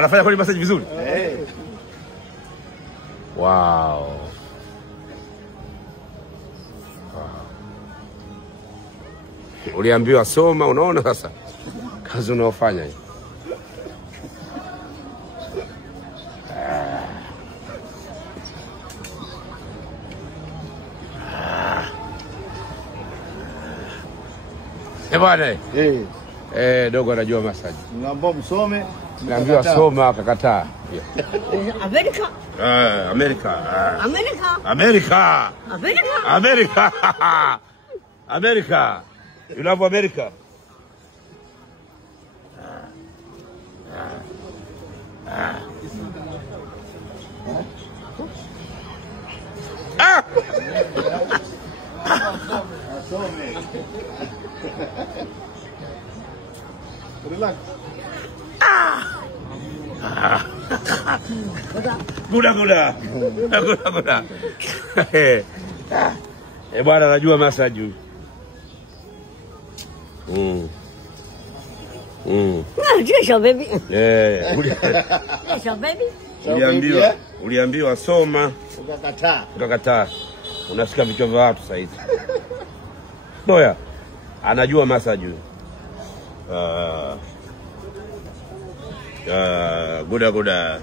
Anafanya kweli massage vizuri? Wow. Uliambiwa soma, unaona sasa kazi unaofanya hii. Bwana dogo anajua massage. Naomba msome. Naambiwa soma akakataa. Amerika. Amerika. Amerika. Amerika. Amerika. Amerika. America. You love America? Relax. Guda. Bwana anajua massage huyu. Yes, baby. Yes, baby. Uliambiwa soma. Ukakataa. Unashika vichwa vya watu sasa hivi. Boya anajua massage huyu. Guda.